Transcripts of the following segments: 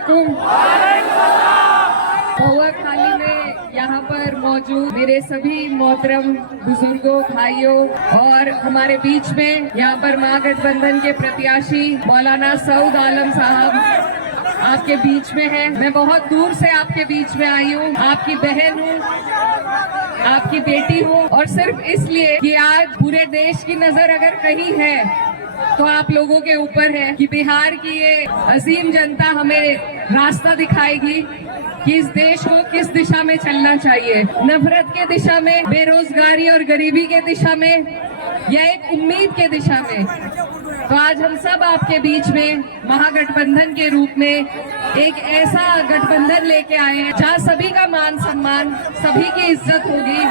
वालेकुम। महुआ खाली में यहाँ पर मौजूद मेरे सभी मोहतरम बुजुर्गों, भाइयों और हमारे बीच में यहाँ पर महागठबंधन के प्रत्याशी मौलाना सऊद आलम साहब आपके बीच में है। मैं बहुत दूर से आपके बीच में आई हूँ, आपकी बहन हूँ, आपकी बेटी हूँ, और सिर्फ इसलिए कि आज पूरे देश की नजर अगर कहीं है तो आप लोगों के ऊपर है कि बिहार की ये अजीम जनता हमें रास्ता दिखाएगी कि इस देश को किस दिशा में चलना चाहिए। नफरत के दिशा में, बेरोजगारी और गरीबी के दिशा में, या एक उम्मीद के दिशा में। तो आज हम सब आपके बीच में महागठबंधन के रूप में एक ऐसा गठबंधन लेके आए हैं जहाँ सभी का मान सम्मान, सभी की इज्जत होगी,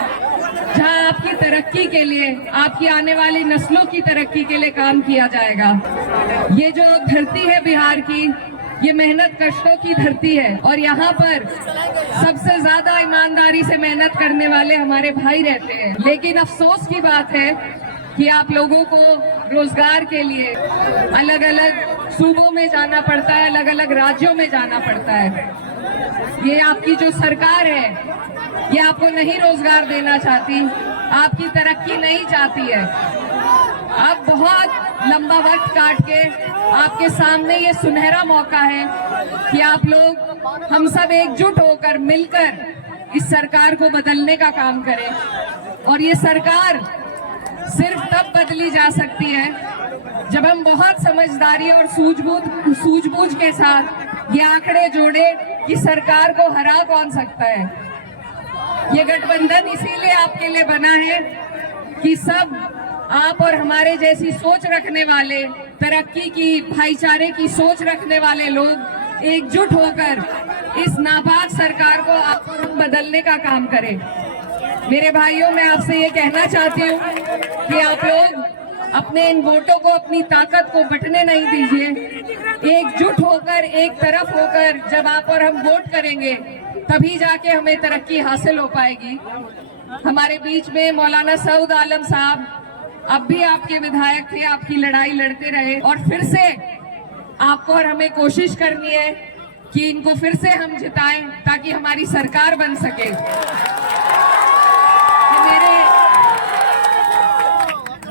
जहाँ आपकी तरक्की के लिए, आपकी आने वाली नस्लों की तरक्की के लिए काम किया जाएगा। ये जो धरती है बिहार की, ये मेहनत कष्टों की धरती है और यहाँ पर सबसे ज्यादा ईमानदारी से मेहनत करने वाले हमारे भाई रहते हैं। लेकिन अफसोस की बात है कि आप लोगों को रोजगार के लिए अलग अलग सूबों में जाना पड़ता है, अलग अलग राज्यों में जाना पड़ता है। ये आपकी जो सरकार है ये आपको नहीं रोजगार देना चाहती, आपकी तरक्की नहीं चाहती है। अब बहुत लंबा वक्त काट के आपके सामने ये सुनहरा मौका है कि आप लोग, हम सब एकजुट होकर मिलकर इस सरकार को बदलने का काम करें। और ये सरकार सिर्फ तब बदली जा सकती है जब हम बहुत समझदारी और सूझबूझ के साथ ये आंकड़े जोड़े कि सरकार को हरा कौन सकता है। ये गठबंधन इसीलिए आपके लिए बना है कि सब आप और हमारे जैसी सोच रखने वाले, तरक्की की, भाईचारे की सोच रखने वाले लोग एकजुट होकर इस नापाक सरकार को आप और हम बदलने का काम करें। मेरे भाइयों, मैं आपसे ये कहना चाहती हूँ कि आप लोग अपने इन वोटों को, अपनी ताकत को बंटने नहीं दीजिए। एकजुट होकर, एक तरफ होकर जब आप और हम वोट करेंगे तभी जाके हमें तरक्की हासिल हो पाएगी। हमारे बीच में मौलाना सऊद आलम साहब अब भी आपके विधायक थे, आपकी लड़ाई लड़ते रहे, और फिर से आपको और हमें कोशिश करनी है कि इनको फिर से हम जिताएं ताकि हमारी सरकार बन सके। मेरे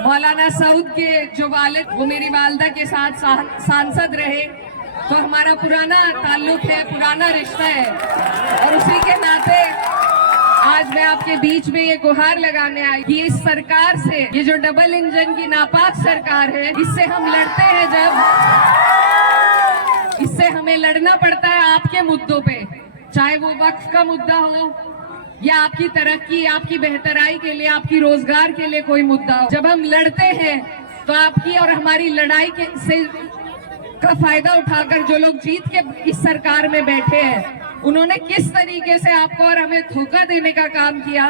मौलाना सऊद के जो वालिद, वो मेरी वालदा के साथ सांसद रहे, तो हमारा पुराना ताल्लुक है, पुराना रिश्ता है, और उसी के नाते आज मैं आपके बीच में ये गुहार लगाने आई कि इस सरकार से, ये जो डबल इंजन की नापाक सरकार है, इससे हम लड़ते हैं जब, इससे हमें लड़ना पड़ता है आपके मुद्दों पे, चाहे वो वक्फ का मुद्दा हो या आपकी तरक्की, आपकी बेहतराई के लिए, आपकी रोजगार के लिए कोई मुद्दा हो। जब हम लड़ते हैं तो आपकी और हमारी लड़ाई के से का फायदा उठाकर जो लोग जीत के इस सरकार में बैठे हैं, उन्होंने किस तरीके से आपको और हमें धोखा देने का काम किया,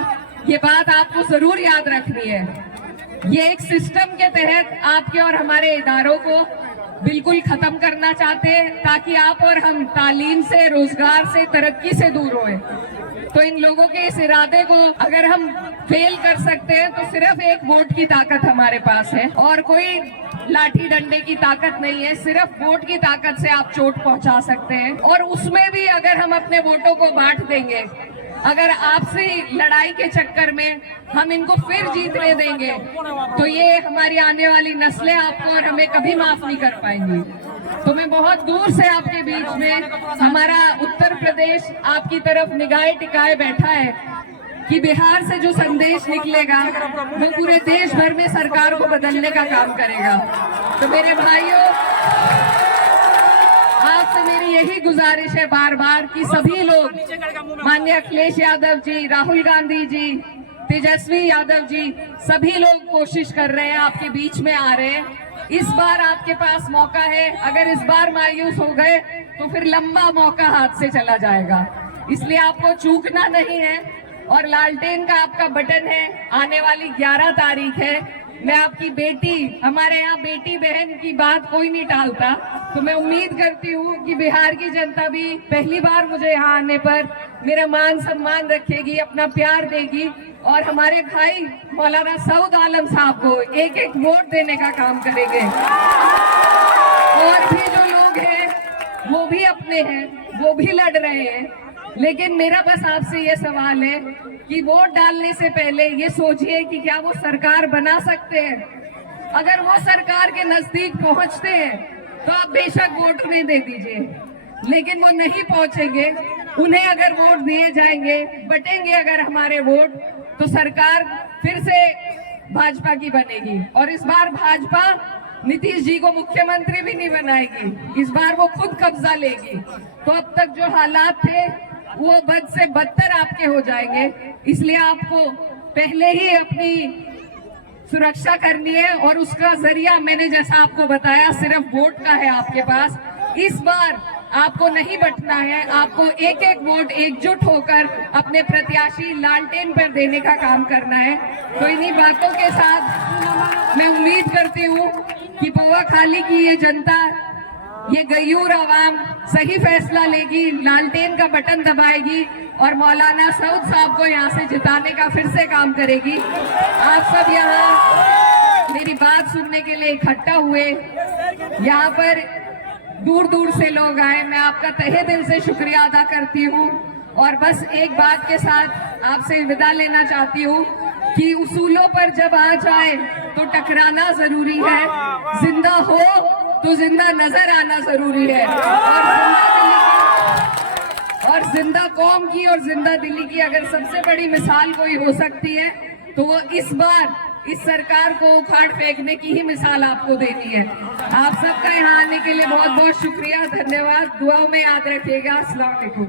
ये बात आपको जरूर याद रखनी है। ये एक सिस्टम के तहत आपके और हमारे इदारों को बिल्कुल खत्म करना चाहते हैं ताकि आप और हम तालीम से, रोजगार से, तरक्की से दूर होए। तो इन लोगों के इस इरादे को अगर हम फेल कर सकते हैं तो सिर्फ एक वोट की ताकत हमारे पास है और कोई लाठी डंडे की ताकत नहीं है। सिर्फ वोट की ताकत से आप चोट पहुंचा सकते हैं, और उसमें भी अगर हम अपने वोटों को बांट देंगे, अगर आपसे लड़ाई के चक्कर में हम इनको फिर जीतने देंगे, तो ये हमारी आने वाली नस्लें आपको और हमें कभी माफ नहीं कर पाएंगी। तो मैं बहुत दूर से आपके बीच में, हमारा उत्तर प्रदेश आपकी तरफ निगाहें टिकाए बैठा है कि बिहार से जो संदेश निकलेगा वो पूरे देश भर में सरकार को बदलने का काम करेगा। तो मेरे भाइयों, आपसे मेरी यही गुजारिश है बार बार कि सभी लोग, माननीय अखिलेश यादव जी, राहुल गांधी जी, तेजस्वी यादव जी, सभी लोग कोशिश कर रहे हैं, आपके बीच में आ रहे हैं। इस बार आपके पास मौका है। अगर इस बार मायूस हो गए तो फिर लंबा मौका हाथ से चला जाएगा, इसलिए आपको चूकना नहीं है। और लालटेन का आपका बटन है, आने वाली 11 तारीख है। मैं आपकी बेटी, हमारे यहाँ बेटी बहन की बात कोई नहीं टालता, तो मैं उम्मीद करती हूँ कि बिहार की जनता भी पहली बार मुझे यहाँ आने पर मेरा मान सम्मान रखेगी, अपना प्यार देगी, और हमारे भाई मौलाना सऊद आलम साहब को एक एक वोट देने का काम करेंगे। और भी जो लोग हैं वो भी अपने हैं, वो भी लड़ रहे हैं। लेकिन मेरा बस आपसे ये सवाल है कि वोट डालने से पहले ये सोचिए कि क्या वो सरकार बना सकते हैं। अगर वो सरकार के नजदीक पहुंचते हैं तो आप बेशक वोट उन्हें दे दीजिए, लेकिन वो नहीं पहुंचेंगे। उन्हें अगर वोट दिए जाएंगे, बटेंगे अगर हमारे वोट, तो सरकार फिर से भाजपा की बनेगी। और इस बार भाजपा नीतीश जी को मुख्यमंत्री भी नहीं बनाएगी, इस बार वो खुद कब्जा लेगी। तो अब तक जो हालात थे वो बद से बदतर आपके हो जाएंगे। इसलिए आपको पहले ही अपनी सुरक्षा करनी है, और उसका जरिया मैंने जैसा आपको बताया सिर्फ वोट का है आपके पास। इस बार आपको नहीं बटना है, आपको एक एक वोट एकजुट होकर अपने प्रत्याशी लालटेन पर देने का काम करना है। तो इन्हीं बातों के साथ मैं उम्मीद करती हूँ कि पौवा खाली की ये जनता, ये गयूर आवाम सही फैसला लेगी, लालटेन का बटन दबाएगी और मौलाना सऊद साहब को यहाँ से जिताने का फिर से काम करेगी। आप सब यहाँ मेरी बात सुनने के लिए इकट्ठा हुए, यहाँ पर दूर दूर से लोग आए, मैं आपका तहे दिल से शुक्रिया अदा करती हूँ। और बस एक बात के साथ आपसे विदा लेना चाहती हूँ कि उसूलों पर जब आ जाए तो टकराना जरूरी है, जिंदा हो तो जिंदा नजर आना जरूरी है। और जिंदा कौम की और जिंदा दिल्ली की अगर सबसे बड़ी मिसाल कोई हो सकती है तो वो इस बार इस सरकार को उखाड़ फेंकने की ही मिसाल आपको देनी है। आप सबका यहाँ आने के लिए बहुत बहुत शुक्रिया, धन्यवाद। दुआओं में याद रखिएगा। अस्सलाम वालेकुम।